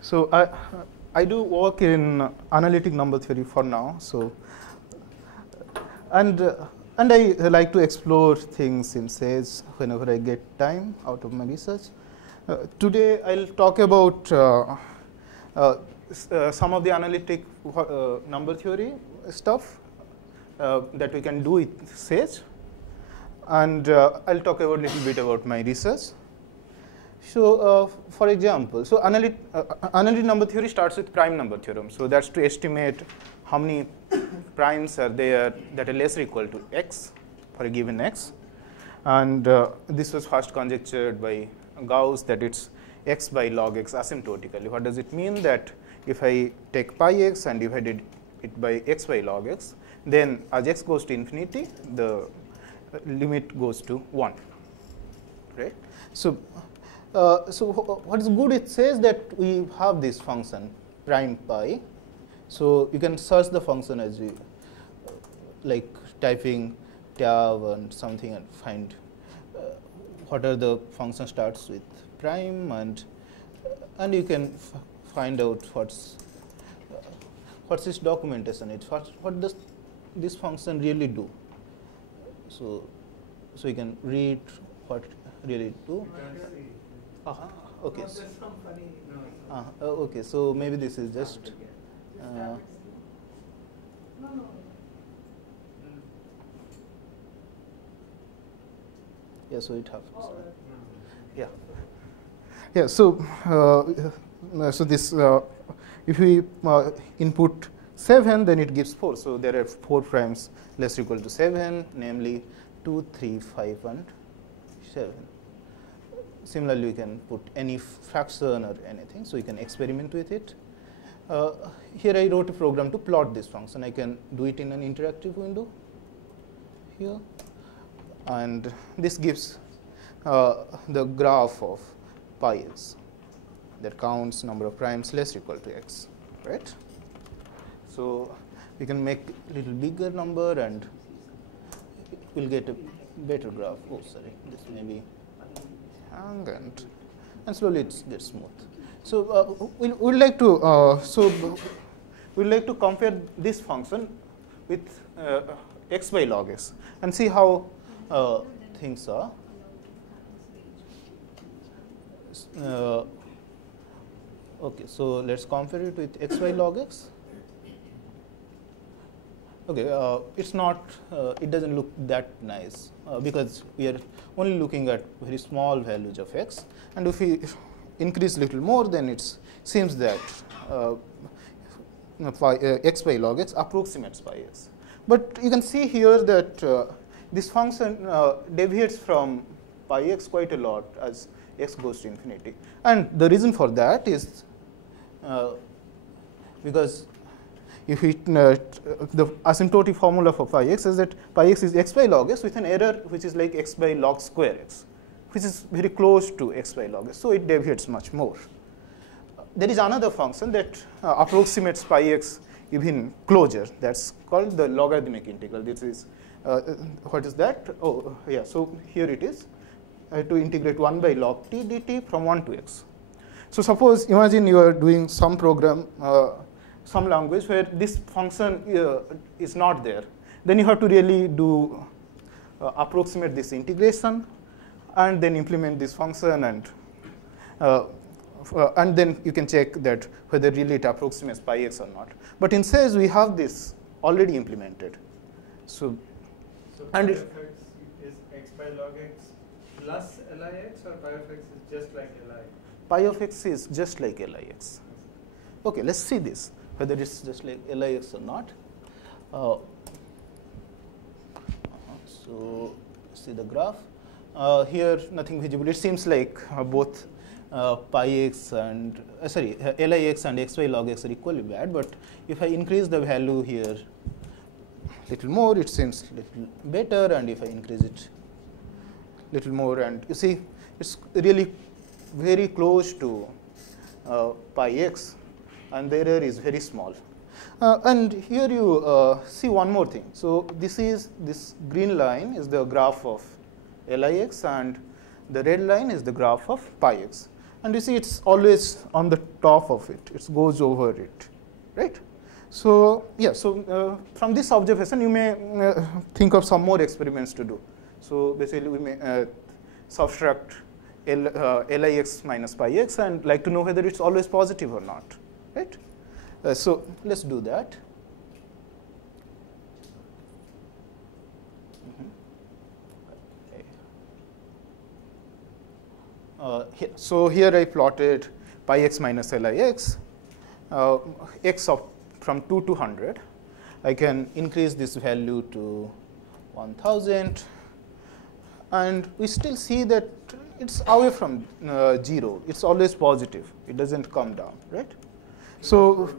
So I do work in analytic number theory for now. So and I like to explore things in SAGE whenever I get time out of my research. Today I'll talk about some of the analytic number theory stuff that we can do with SAGE, and I'll talk about a little bit about my research. So, for example, so analytic number theory starts with prime number theorem. So that's to estimate how many primes are there that are less or equal to x for a given x, and this was first conjectured by Gauss that it's x by log x asymptotically. What does it mean? That if I take pi x and divided it by x by log x, then as x goes to infinity, the limit goes to 1, right? So what is good, it says that we have this function prime pi. So you can search the function as you like typing tab and something and find what are the function starts with prime, and you can find out what's its documentation. What does this function really do? So you can read what really do. Okay. Okay. So maybe this is just. Yeah. So it happens. Yeah. Yeah. So so this if we input 7, then it gives 4. So there are 4 primes less or equal to 7, namely 2, 3, 5, and 7. Similarly, we can put any fraction or anything, so you can experiment with it. Here I wrote a program to plot this function. I can do it in an interactive window here, and this gives the graph of pi x that counts number of primes less or equal to x, right? So we can make a little bigger number and we'll get a better graph. Oh, sorry, this may be hang and slowly it gets smooth. So we'd like to compare this function with x by log x and see how things are. Okay, so let's compare it with x by log x. Okay, it's not. It doesn't look that nice because we are only looking at very small values of x, and if we increase little more, then it seems that x by log x approximates pi x. But you can see here that this function deviates from pi x quite a lot as x goes to infinity, and the reason for that is because if we the asymptotic formula for pi x is that pi x is x by log x with an error which is like x by log square x, which is very close to x by log x, so it deviates much more. There is another function that approximates pi x even closer. That's called the logarithmic integral. This is what is that? Oh, yeah. So here it is to integrate 1 by log t dt from 1 to x. So suppose imagine you are doing some program. Some language where this function is not there, then you have to really do approximate this integration and then implement this function, and then you can check that whether really it approximates pi x or not. But in SAGE we have this already implemented. So and pi of x is x by log x plus Lix, or pi of x is just like Li? Pi of x is just like Lix. Okay, let's see this, whether it's just like Lix or not. So see the graph. Here nothing visible. It seems like both pi x and Lix and x by log x are equally bad. But if I increase the value here little more, it seems little better, and if I increase it little more, and you see it's really very close to pi x, and the error is very small. And here you see one more thing. So this green line is the graph of Lix, and the red line is the graph of pi x. and you see it's always on the top of it. It goes over it, right? So yeah, so from this observation, you may think of some more experiments to do. So basically, we may subtract Lix minus pi x and like to know whether it's always positive or not, right? So let's do that. So here I plotted pi x minus Lix, x of from 2 to 100. I can increase this value to 1000, and we still see that it's away from 0. It's always positive. It doesn't come down, right? So,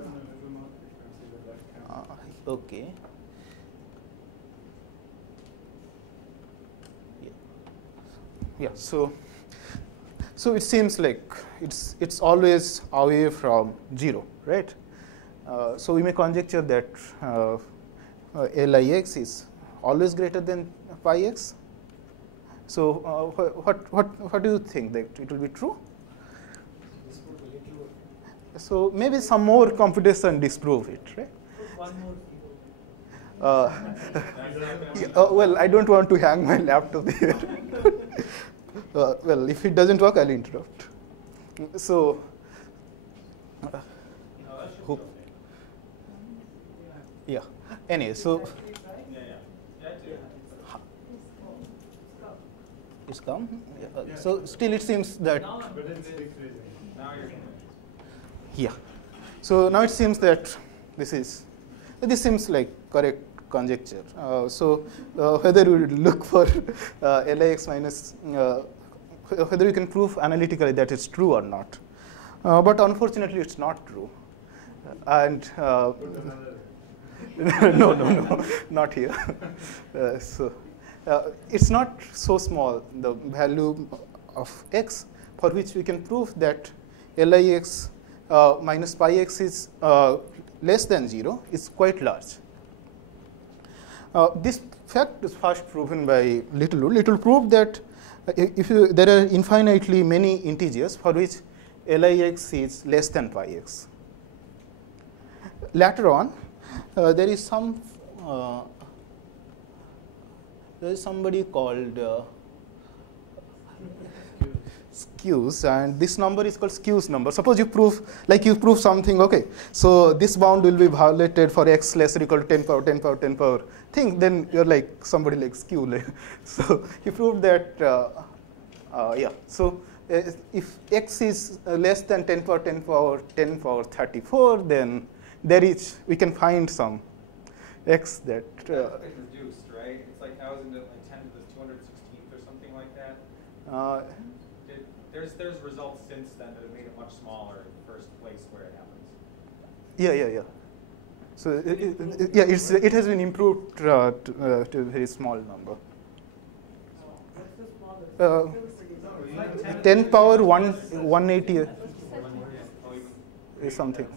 okay. Yeah. So it seems like it's always away from 0, right? So we may conjecture that Lix is always greater than pi x. So what do you think, that it will be true? So maybe some more computation disprove it, right? Well, I don't want to hang my laptop there. Well, if it doesn't work, I'll interrupt. So, yeah. Anyway, so it's come. Yeah. So still, it seems that. Yeah. So now it seems that this seems like correct conjecture. So whether we would look for Lix minus, whether we can prove analytically that it's true or not. But unfortunately, it's not true. And no, not here. So it's not so small, the value of x, for which we can prove that Lix minus pi x is less than 0 is quite large. This fact is first proven by Littlewood. Littlewood proved that there are infinitely many integers for which Lix is less than pi x. Later on, there is somebody called skews, and this number is called skews number. Suppose you prove something, okay, so this bound will be violated for x less or equal to 10 power 10 power 10 power thing, then you're like somebody like skew. So he proved that, yeah, so if x is less than 10 power 10 power 10 power 34, then we can find some x that. That's been reduced, right? It's like how is it like 10 to the 216th or something like that? There's results since then that have made it much smaller in the first place where it happens. Yeah. So it has been improved to a very small number. 10 power 180 is something.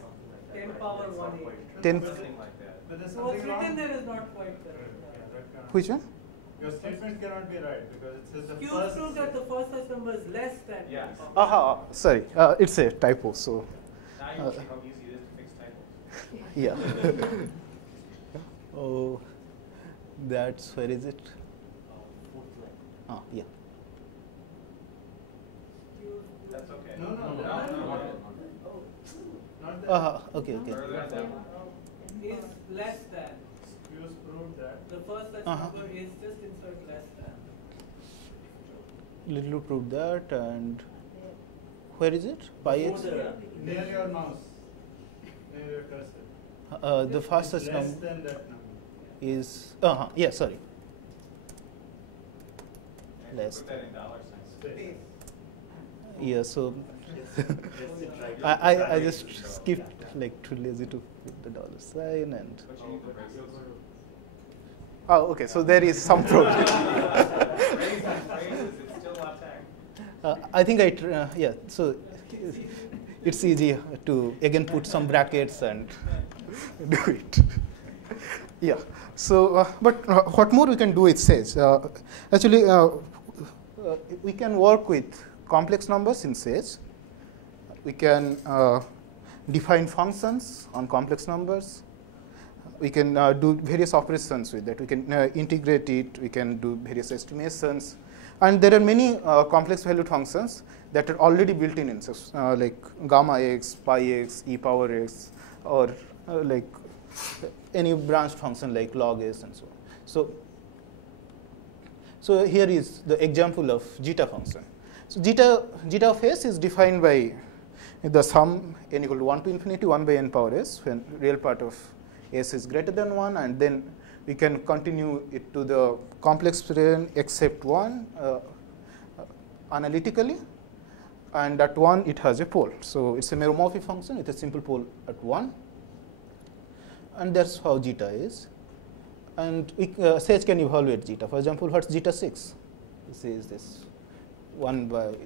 10 power 180. 10. Something like that. But there's So what's something wrong. written there is not quite correct. Which one? Your statement cannot be right because it says the Q first. proved that the first such number is less than. Yes. Sorry, it's a typo. So Now you see how easy it is to fix typos. yeah. Oh, that's where is it? Yeah. That's okay. No. Not that. Okay. Further than Is less than. Skews proved that. The first such number is just insert less than. Little proved that, and where is it? Pi x. Near your mouse, near your cursor. The first such Less number than that number. is yeah. Sorry. and Less. put that in dollar signs. Space. Yeah. So I just skipped, like, too lazy to put the dollar sign, and. But you need the braces. Oh, okay. So there is some problem. Braces, it's still not tag. I think yeah. So it's easy to again put some brackets and do it. Yeah. So, but what more we can do with Sage? Actually, we can work with complex numbers in Sage. we can define functions on complex numbers. We can do various operations with that. We can integrate it. We can do various estimations. And there are many complex valued functions that are already built in instructions, like gamma x, pi x, e power x, or like any branched function like log s and so on. So here is the example of zeta function. So zeta of s is defined by the sum n equal to 1 to infinity 1 by n power s, when real part of s is greater than 1, and then we can continue it to the complex plane except 1 analytically, and at 1 it has a pole. So it's a meromorphic function with a simple pole at 1, and that's how zeta is. And Sage can evaluate zeta. For example, what's zeta 6? This is this 1 by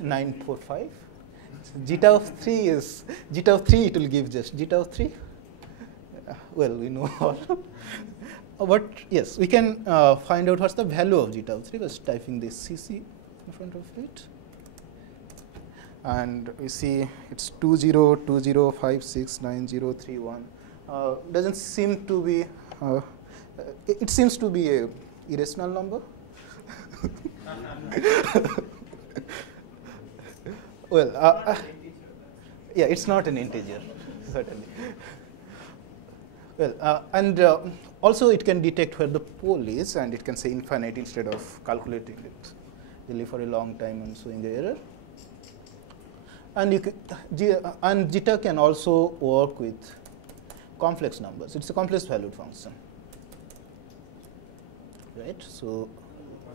945. Zeta of 3 is zeta of 3. It will give just zeta of 3. Well, we know all. But yes, we can find out what's the value of zeta of 3 by typing this CC in front of it. And we see it's 2020569031. Doesn't seem to be. It seems to be a irrational number. Well, yeah, it's not an integer, certainly. Well, and also it can detect where the pole is, and it can say infinite instead of calculating it really for a long time and showing the error. And and zeta can also work with complex numbers. It's a complex valued function, right? So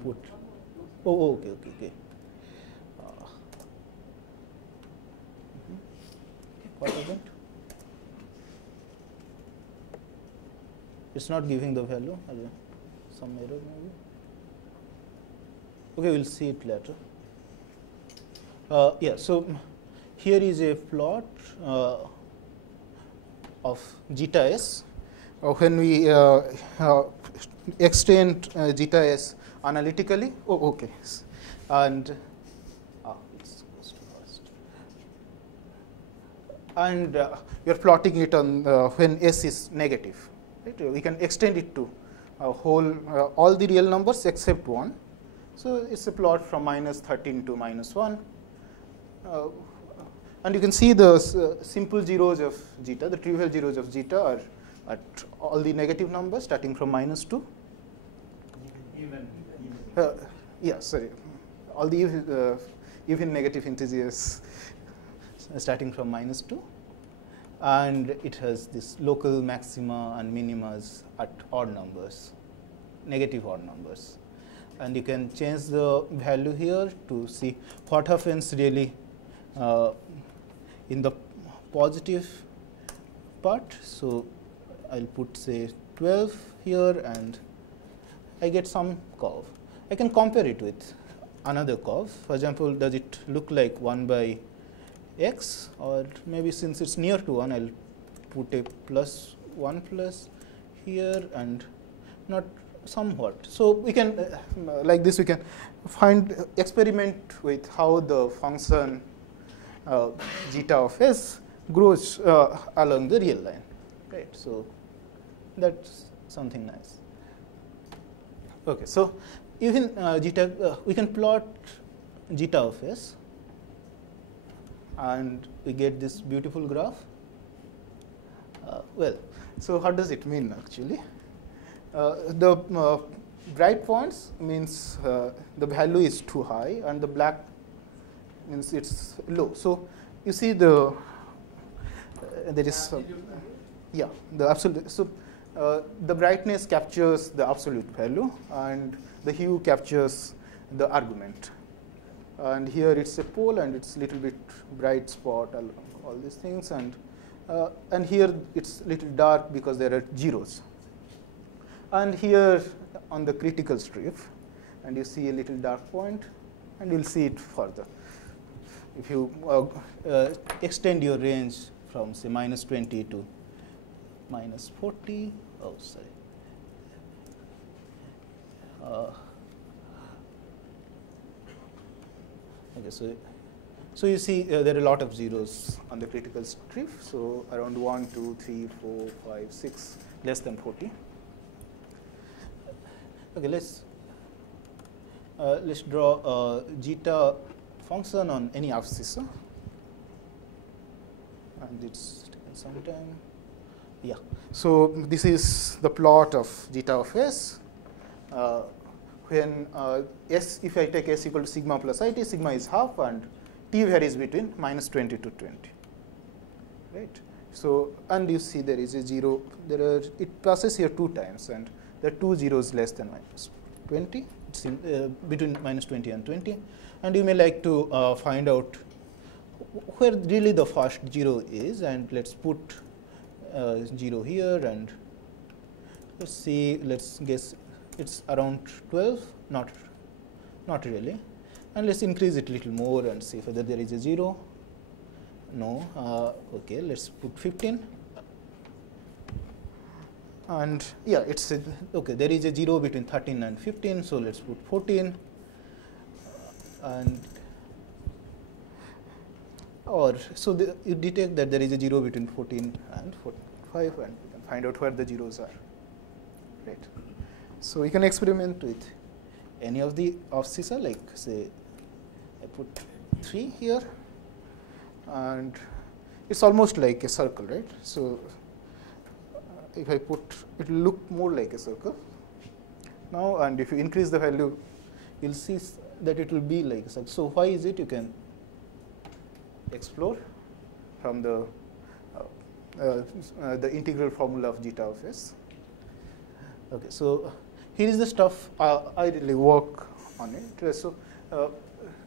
put. Oh, okay. What is it? It's not giving the value. Some error maybe. Okay, we'll see it later. Yeah, so here is a plot of zeta s. When we extend zeta s analytically, okay, and it's supposed to first. And you're plotting it on when s is negative. Right? We can extend it to all the real numbers except 1. So it's a plot from -13 to -1. And you can see the simple zeros of zeta, the trivial zeros of zeta are at all the negative numbers starting from -2. Even. Yeah, sorry. All the even negative integers starting from -2. And it has this local maxima and minimas at odd numbers, negative odd numbers. And you can change the value here to see what happens really in the positive part. So I'll put say 12 here, and I get some curve. I can compare it with another curve. For example, does it look like 1 by x, or maybe since it's near to 1, I'll put a +1 plus here, and not somewhat. So we can like this. We can experiment with how the function zeta of s grows along the real line, right? So that's something nice. Okay, so even zeta, we can plot zeta of s, and we get this beautiful graph. Well, so what does it mean actually? The bright points means the value is too high, and the black means it's low. So you see there is yeah, the absolute. So the brightness captures the absolute value, and the hue captures the argument. And here it's a pole, and it's little bit bright spot, all these things, and here it's little dark because there are zeros. And here on the critical strip, and you see a little dark point, and you'll see it further. If you extend your range from say -20 to -40, oh sorry. Okay, so So you see there are a lot of zeros on the critical strip. So around 1, 2, 3, 4, 5, 6, less than 40. Okay, let's draw a zeta function on any abscissa. And it's taken some time. Yeah. So this is the plot of zeta of S. When S, if I take S equal to sigma plus IT, sigma is half, and T varies between -20 to 20. Right. So, and you see there is a 0. It passes here 2 times, and there are 2 zeros less than -20. It's in, between -20 and 20. And you may like to find out where really the first 0 is, and let's put 0 here, and let's see. Let's guess it's around 12. Not really. And let's increase it a little more and see whether there is a 0. No. Okay, let's put 15. And yeah, it's okay. There is a 0 between 13 and 15, so let's put 14. And so you detect that there is a 0 between 14 and 45, and you can find out where the zeros are. Right. So you can experiment with any of the abscissa, like say I put 3 here, and it's almost like a circle, right? So if I put, it will look more like a circle now, and if you increase the value, you'll see that it will be like a circle. So why is it? You can explore from the integral formula of zeta of S. Okay, so here is the stuff I really work on it. So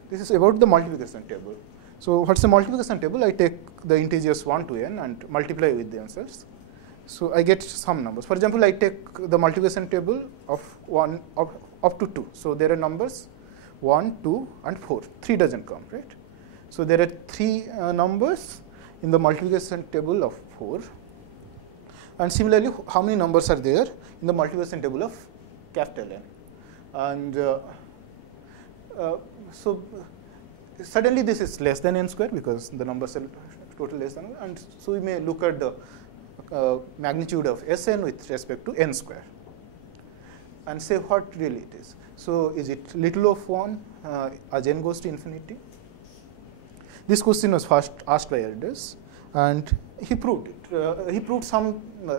this is about the multiplication table. So what's the multiplication table? I take the integers 1 to n and multiply with themselves. So I get some numbers. For example, I take the multiplication table of 1 up to 2. So there are numbers 1, 2, and 4. 3 doesn't come, right? So there are 3 numbers in the multiplication table of 4. And similarly, how many numbers are there in the multiplication table of capital N? And so suddenly this is less than n square because the numbers are total less than 1. And so we may look at the magnitude of Sn with respect to n square and say what really it is. So is it little of 1 as n goes to infinity? This question was first asked by Erdős, and he proved it.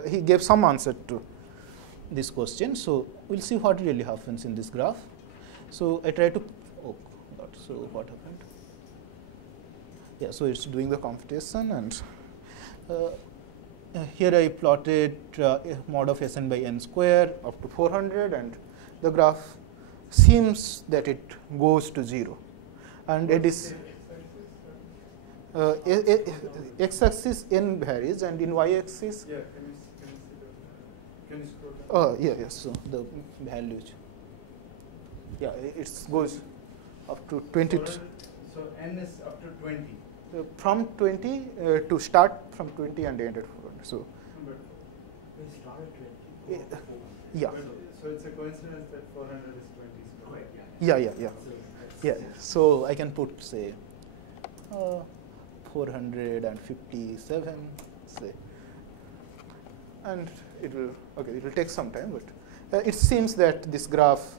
He gave some answer to this question. So we'll see what really happens in this graph. So I try to, oh God, so what happened? Yeah, so it's doing the computation, and here I plotted mod of Sn by n square up to 400, and the graph seems that it goes to 0. And it is x-axis n varies, and in y-axis. Yeah, can you scroll down? Yeah, yes. So the values. Yeah, it goes up to 20. So n is up to 20. From 20 to start from 20 and end at 400. So. But We start at 20. Yeah. so it's a coincidence that 400 is 20. Right, Yeah. Yeah. So I can put say 457, say, and it will take some time, but it seems that this graph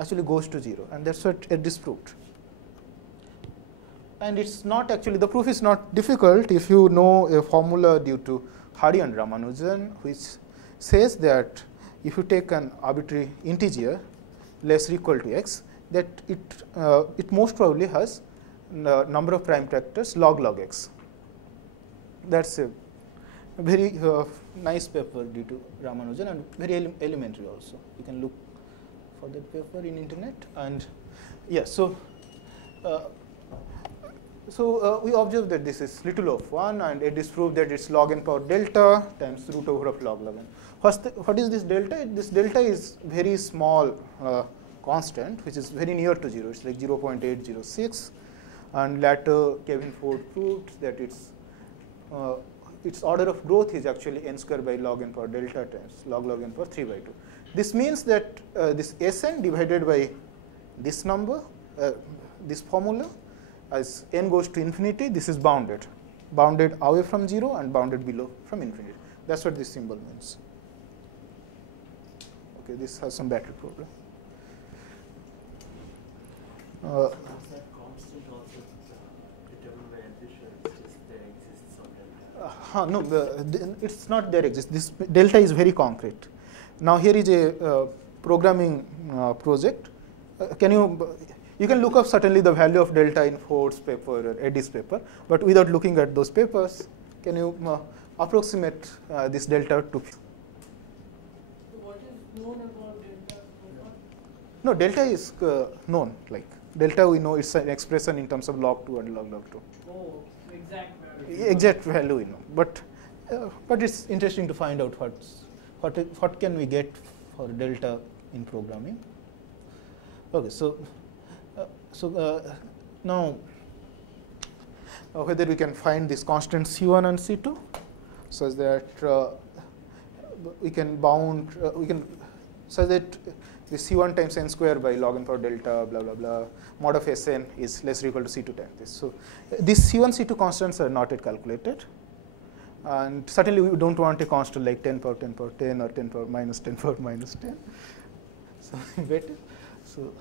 actually goes to 0, and that's what it disproved. And it's not actually, the proof is not difficult if you know a formula due to Hari and Ramanujan, which says that if you take an arbitrary integer less or equal to x, that it most probably has number of prime factors log x. That's a very nice paper due to Ramanujan, and very elementary also. You can look for that paper in internet. And yeah, so we observe that this is little of 1, and it is proved that it's log n power delta times root over of log n. What is this delta? This delta is very small constant, which is very near to 0. It's like 0.806. And later, Kevin Ford proved that its order of growth is actually n square by log n power delta times log n power 3 by 2. This means that this Sn divided by this number, this formula, as n goes to infinity, this is bounded. Bounded away from 0 and bounded below from infinity. That's what this symbol means. Okay, this has some battery problem. Is that constant also determined by addition? It's just there exists some delta? No, it's not there exists. This delta is very concrete. Now here is a programming project. You can look up certainly the value of delta in Ford's paper or Eddy's paper, but without looking at those papers, can you approximate this delta to? So what is known about delta so far? No, delta is known. Like delta, we know it's an expression in terms of log 2 and log 2. Oh, exact value. Exact value we know, but it's interesting to find out what can we get for delta in programming. Okay, so now whether we can find this constant C1 and C2 such that we can such that the C1 times n square by log n power delta blah blah blah mod of Sn is less or equal to C2 times this. So these C1, C2 constants are not yet calculated, and certainly we don't want a constant like 10 power 10 power 10 or 10 power minus 10 power minus 10. Something better. So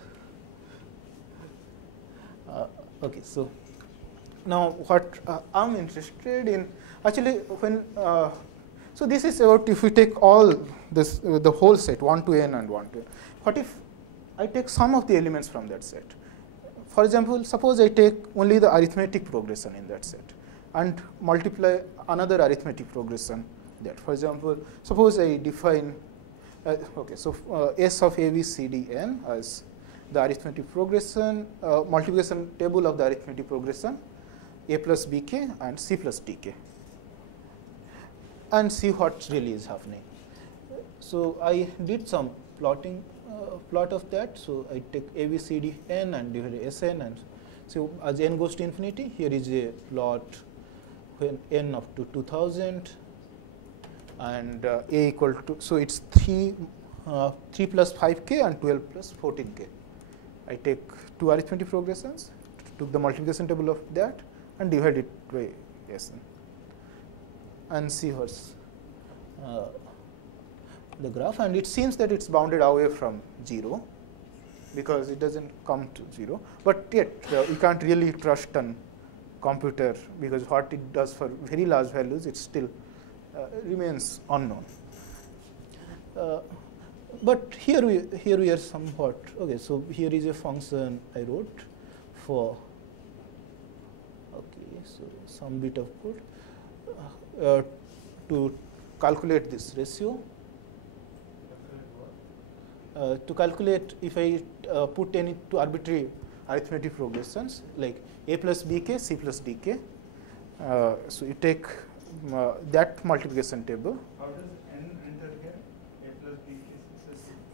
okay, so now what I'm interested in actually when so this is about if we take all this the whole set 1 to n and 1 to n. What if I take some of the elements from that set? For example, suppose I take only the arithmetic progression in that set and multiply another arithmetic progression there. For example, suppose I define okay, so S of A, B, C, D, N as the arithmetic progression, multiplication table of the arithmetic progression, A plus Bk and C plus Dk, and see what really is happening. So I did some plotting, plot of that. So I take A, B, C, D, N and divide Sn, and so as n goes to infinity, here is a plot when n up to 2000 and A equal to, so it's 3 plus 5k and 12 plus 14k. I take two arithmetic progressions, took the multiplication table of that and divide it by Sn and see what's the graph, and it seems that it's bounded away from 0 because it doesn't come to 0, but yet you can't really trust on computer because what it does for very large values it still remains unknown. But here we are somewhat okay. So here is a function I wrote for okay. So some bit of code to calculate this ratio. To calculate if I put any two arbitrary arithmetic progressions like A plus Bk, C plus Dk. So you take that multiplication table. How does n enter here? A plus b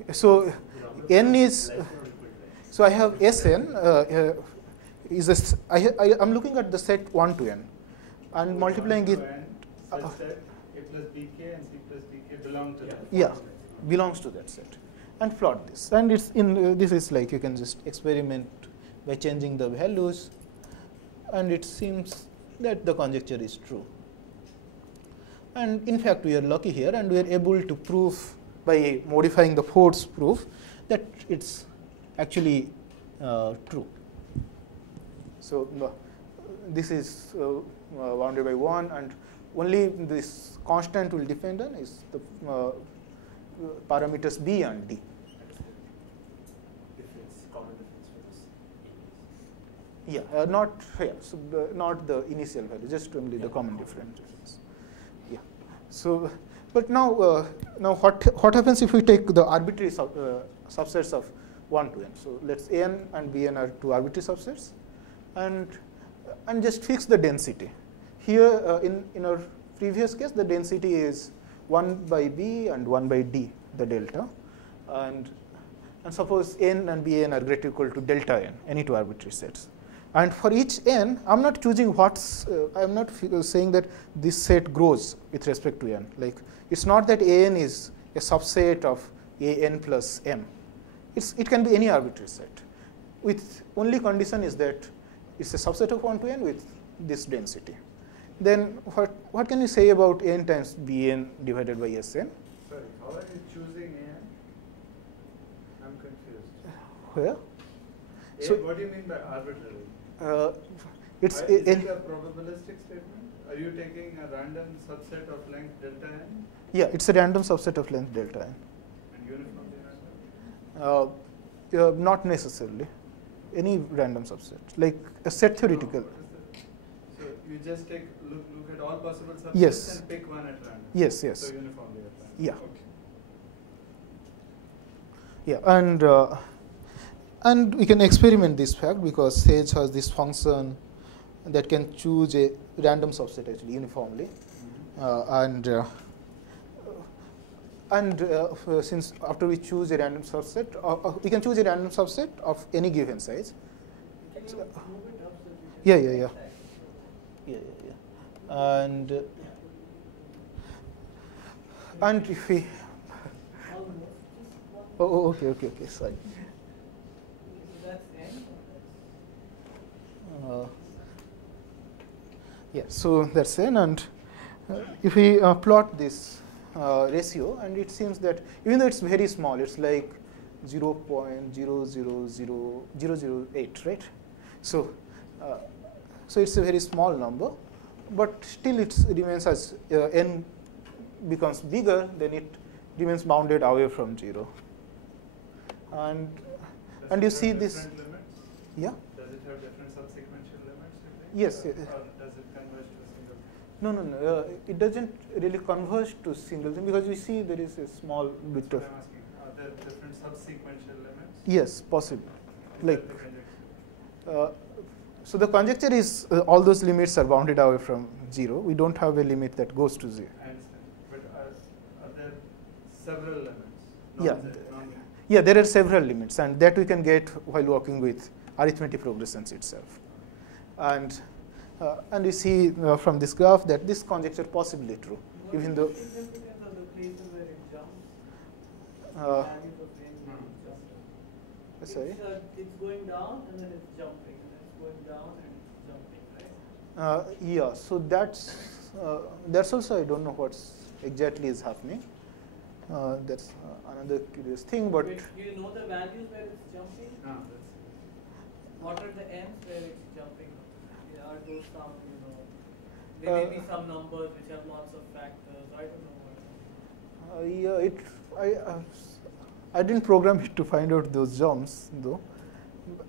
k. So n is so I have Sn is I'm looking at the set 1 to n and multiplying it. Such that a plus bk and c plus dk belong to that. Yeah, belongs to that set, and plot this. And it's in this is like you can just experiment by changing the values, and it seems that the conjecture is true. And in fact, we are lucky here, and we are able to prove by modifying the Ford's proof that it's actually true. So this is bounded by 1, and only this constant will depend on is the parameters b and d. Common difference for this. Yeah, not here. So not the initial value, just only the common difference. Yeah. So, but now what happens if we take the arbitrary subsets of 1 to n? So let's n and bn are two arbitrary subsets, and just fix the density. Here in our previous case, the density is 1 by b and 1 by d, the delta, and suppose n and bn are greater or equal to delta n, any two arbitrary sets. And for each n, I'm not choosing I'm not saying that this set grows with respect to n. Like it's not that an is a subset of an plus m. It can be any arbitrary set. With only condition is that it's a subset of 1 to n with this density. Then what can you say about n times Bn divided by Sn? Sorry, how are you choosing an? I'm confused. Where? A, So- what do you mean by arbitrary? It's Is n. it a probabilistic statement? Are you taking a random subset of length delta n Yeah, it's a random subset of length delta n. and uniformly random? Not necessarily. Any random subset, like a set theoretical. No, what is the- So you just look at all possible subsets Yes. and pick one at random. Yes, yes. So uniformly at random. Yeah. Okay. Yeah, and we can experiment this fact because Sage has this function that can choose a random subset actually uniformly, since after we choose a random subset, we can choose a random subset of any given size. Can you move it up so that we can Yeah, yeah, see yeah. that? And if we Almost, just one. okay, sorry. So that's n. Yeah, so that's n, and if we plot this ratio, and it seems that even though it's very small, it's like 0.000008, right? So, so it's a very small number, but still it remains as n becomes bigger, then it remains bounded away from 0. And Does you it see have this, different limits? yeah. Does it have different subsequential limits? Yes, Or yeah. does it converge to a single? No. It doesn't really converge to single thing because you see there is a small bit That's of. what I'm asking. Are there different subsequential limits? Yes, possible. Is Like, that the conjecture? so the conjecture is all those limits are bounded away from 0. We don't have a limit that goes to 0. I understand. But are there several limits? Yeah. Non- Yeah, there are several limits, and that we can get while working with arithmetic progressions itself. And you see from this graph that this conjecture possibly true, What even is though. the significance of the places where it jumps? Uh, Values of n where it jumps. Sorry. It's going down and then it's jumping, and then it's going down and it's jumping, right? Yeah, so that's also I don't know what's exactly is happening. That's another curious thing, but Wait, do you know the values where it's jumping? No, that's What are the ends where it's jumping? Are those some, there may be some numbers which have lots of factors. I don't know. I didn't program it to find out those jumps though,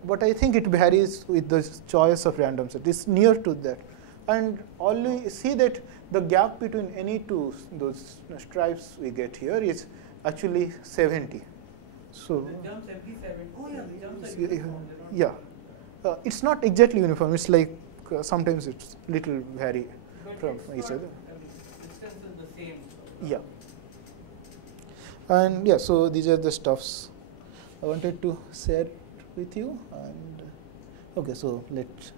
but I think it varies with the choice of random set. It's near to that, and all we see that the gap between any two those stripes we get here is actually 70. So The jumps every 7. Oh yeah, the jumps are Yeah, uniform. They're not yeah. random. It's not exactly uniform. It's like sometimes it's little vary But from it's each not, other. distance is the same. So Yeah. And yeah, so these are the stuffs I wanted to share with you. And okay, so let's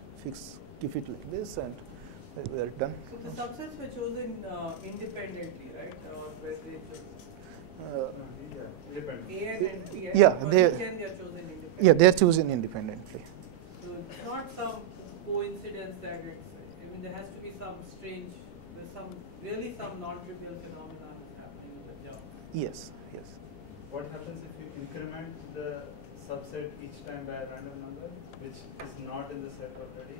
keep it like this, and we are done. So the subsets were chosen independently, right? Or were they chosen? independent. A n and P n. Yeah, for they- each n they are chosen independently. Yeah, they are chosen independently. So it's not some coincidence that it's. I mean, there has to be some strange. There's really some non-trivial phenomenon that's happening with the jump. Yes. What happens if you increment the subset each time by a random number, which is not in the set already?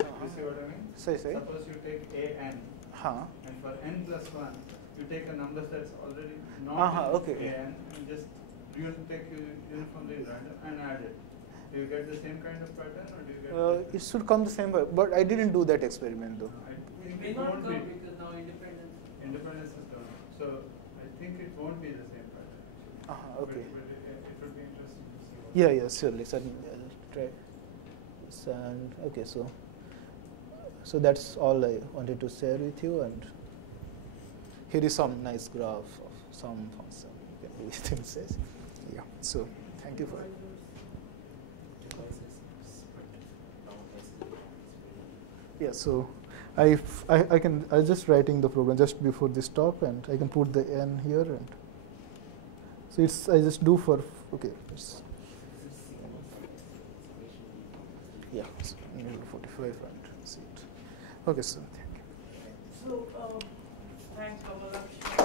You see what I mean? Say. Suppose you take a n, Huh. and for n plus 1, you take a number that's already not Okay. in a n, and just take uniformly random and add it. Do you get the same kind of pattern, or do you get? It should come the same way, but I didn't do that experiment though. I It think may it not won't come be. because now independence. Independence is gone. So I think it won't be the same pattern. Okay. But it would be interesting to see. What Yeah, surely. Certainly, I'll try. And okay, so that's all I wanted to share with you. And here is some nice graph of some function. You can do things says. Yeah. So thank you for it. Yeah. So I just writing the program just before this stop, and I can put the n here, and so I just do for okay. Yeah, so enable 45 and see it. Okay, so thank you. So, thanks, Kamalakshya.